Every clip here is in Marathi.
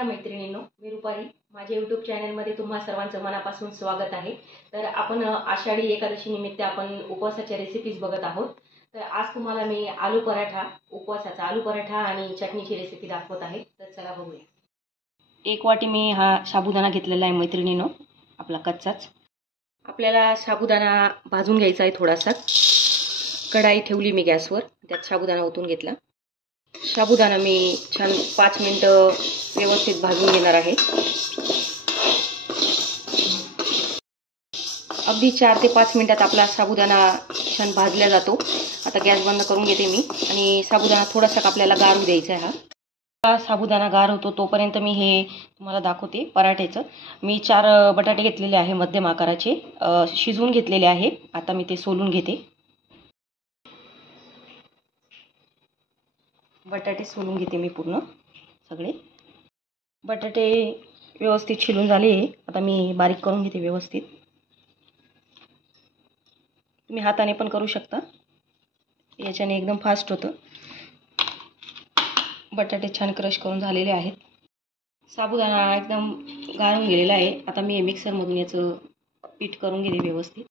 नमस्कार मैत्रिणींनो, मी रुपाली. माझ्या यूट्यूब चॅनलमध्ये तुम्हा सर्वांचं मनापासून स्वागत आहे. तर आपण आषाढी एकादशी निमित्त आपण उपवासाच्या रेसिपीज बघत आहोत. तर आज तुम्हाला मी आलू पराठा, उपवासाचा आलू पराठा आणि चटणीची रेसिपी दाखवत आहे. तर चला बघूया. 1 वाटी मी हा साबुदाणा घेतलेला आहे मैत्रिणींनो, आपला कच्चाच. आपल्याला साबुदाणा भाजून घ्यायचा आहे थोडासा. कढाई ठेवली मी गॅसवर, त्यात साबुदाणा ओतून घेतला. साबुदाणा मी छान 5 मिनिटं व्यवस्थित भाजून घेणार आहे. अगदी 4 ते 5 मिनिटात आपला साबुदाणा छान भाजला जातो. आता गॅस बंद करून घेते मी आणि साबुदाणा थोडासा आपल्याला गार होऊ द्यायचा आहे. हा साबुदाणा गार होतो तोपर्यंत मी हे तुम्हाला दाखवते पराठ्याचं. मी 4 बटाटे घेतलेले आहे मध्यम आकाराचे, शिजवून घेतलेले आहे. आता मी ते सोलून घेते. बटाटे सोलून घेते मी पूर्ण सगळे. बटाटे व्यवस्थित शिजून झाले. आता मी बारीक करून घेते व्यवस्थित. तुम्ही हाताने पण करू शकता, याच्याने एकदम फास्ट होतं. बटाटे छान क्रश करून झालेले आहेत. साबुदाणा एकदम गाळून गेलेला आहे. आता मी मिक्सरमधून याचं पीठ करून घेते व्यवस्थित.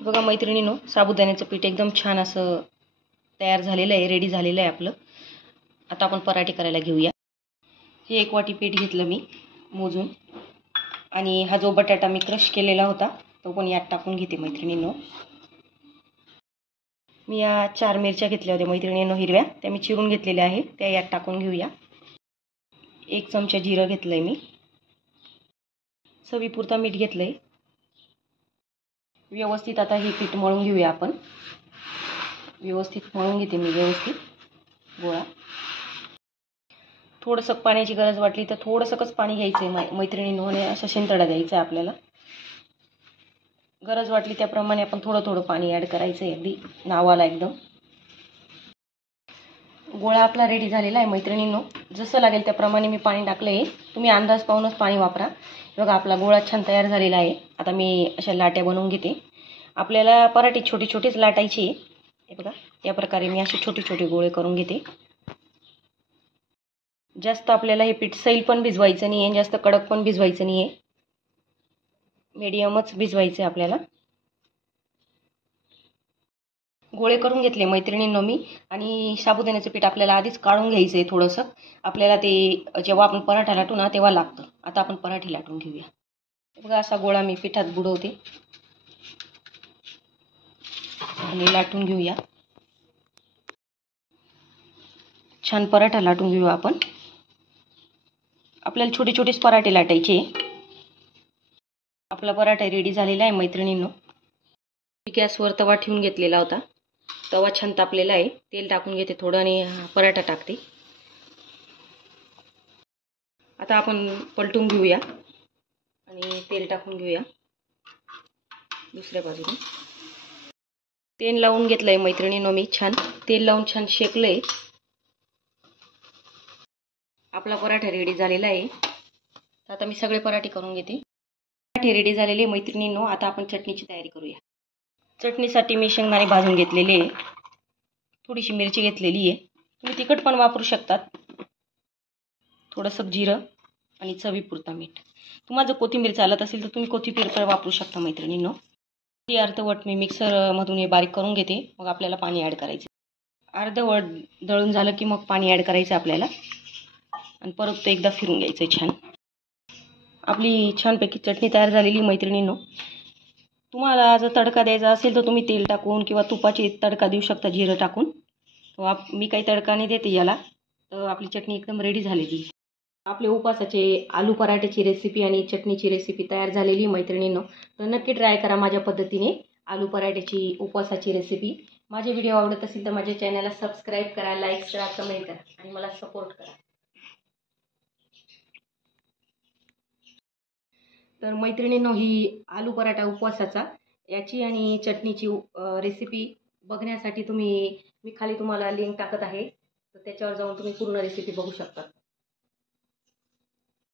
बघा मैत्रिणींनो, साबुदाण्याचं पीठ एकदम छान असं तयार झालेलं आहे, रेडी झालेलं आहे आपलं. आता आपण पराठे करायला घेऊया. हे 1 वाटी पीठ घेतलं मी मोजून, आणि हा जो बटाटा मी क्रश केलेला होता तो पण यात टाकून घेते मैत्रिणींनो. मी या 4 मिरच्या घेतल्या होत्या मैत्रिणींनो हिरव्या, त्या मी चिरून घेतलेल्या आहे, त्या यात टाकून घेऊया. 1 चमचा जिरं घेतलंय मी. चवीपुरता मीठ घेतलंय. व्यवस्थित आता हे पीठ मळून घेऊया आपण. व्यवस्थित मळून घेते मी व्यवस्थित गोळा. थोडंसं पाण्याची गरज वाटली तर थोडंसंच पाणी घ्यायचं आहे मैत्रिणींनो, आणि अशा शिंतडा द्यायचा आहे आपल्याला. गरज वाटली त्याप्रमाणे आपण थोडं थोडं पाणी ॲड करायचं आहे, अगदी नावाला एकदम. गोळा आपला रेडी झालेला आहे मैत्रिणींनो. जसं लागेल त्याप्रमाणे मी पाणी टाकलं आहे. तुम्ही अंदाज पाहूनच पाणी वापरा. बघा आपला गोळा छान तयार झालेला आहे. आता मी अशा लाट्या बनवून घेते. आपल्याला पराठे छोटे छोटेच लाटायचे. हे बघा या प्रकारे मी असे छोटे छोटे गोळे करून घेते. जास्त आपल्याला हे पीठ सैल पण भिजवायचं नाही आहे, जास्त कडक पण भिजवायचं नाही आहे, मीडियमच भिजवायचं आहे आपल्याला. गोळे करून घेतले मैत्रिणींनो मी. आणि साबुदाण्याचं पीठ आपल्याला आधीच काढून घ्यायचं आहे थोडंसं. आपल्याला ते जेव्हा आपण पराठा लाटू ना तेव्हा लागतं. आता आपण पराठे लाटून घेऊया. बघा असा गोळा मी पिठात बुडवते आणि लाटून घेऊया. छान पराठा लाटून घेऊ आपण. आपल्याला छोटे छोटेच पराठे लाटायचे. आपला पराठा रेडी झालेला आहे मैत्रिणींनो. मी गॅसवर तवा ठेवून घेतलेला होता. तवा छान तापलेला आहे. तेल टाकून घेते थोडं आणि पराठा टाकते. आता आपण पलटून घेऊया आणि तेल टाकून घेऊया दुसऱ्या बाजूने. तेल लावून घेतलंय मैत्रिणींनो मी. छान तेल लावून छान शेकलंय. आपला पराठा रेडी झालेला आहे. आता मी सगळे पराठे करून घेते. पराठे रेडी झालेले मैत्रिणींनो. आता आपण चटणीची तयारी करूया. चटणीसाठी मी शेंगदाणे भाजून घेतलेले आहे. थोडीशी मिरची घेतलेली आहे. तुम्ही तिखट पण वापरू शकतात. थोडंसं जिरं आणि चवीपुरता मीठ. तुम्हाला जर कोथिंबीर चालत असेल तर तुम्ही कोथिंबीर पण वापरू शकता मैत्रिणींनो. ती अर्धवट मी मिक्सरमधून हे बारीक करून घेते. मग आपल्याला पाणी ॲड करायचं. अर्धवट दळून झालं की मग पाणी ॲड करायचं आपल्याला, आणि परत ते एकदा फिरून घ्यायचं छान. आपली छानपैकी चटणी तयार झालेली मैत्रिणींनो. तुम्हाला जर तडका द्यायचा असेल तर तुम्ही तेल टाकून किंवा तुपाची तडका देऊ शकता जिरं टाकून. मी काही तडका नाही देते याला. तर आपली चटणी एकदम रेडी झालेली. आपले उपवासाचे आलू पराठ्याची रेसिपी आणि चटणीची रेसिपी तयार झालेली मैत्रिणींनो. तर नक्की ट्राय करा माझ्या पद्धतीने आलू पराठ्याची उपवासाची रेसिपी. माझे व्हिडिओ आवडत असेल तर माझ्या चॅनलला सबस्क्राईब करा, लाईक करा, कमेंट करा आणि मला सपोर्ट करा. तर मैत्रिणींनो, ही आलू पराठा उपवासाचा याची आणि चटणीची रेसिपी बघण्यासाठी मी खाली तुम्हाला लिंक टाकत आहे. तर त्याच्यावर जाऊन तुम्ही पूर्ण रेसिपी बघू शकता.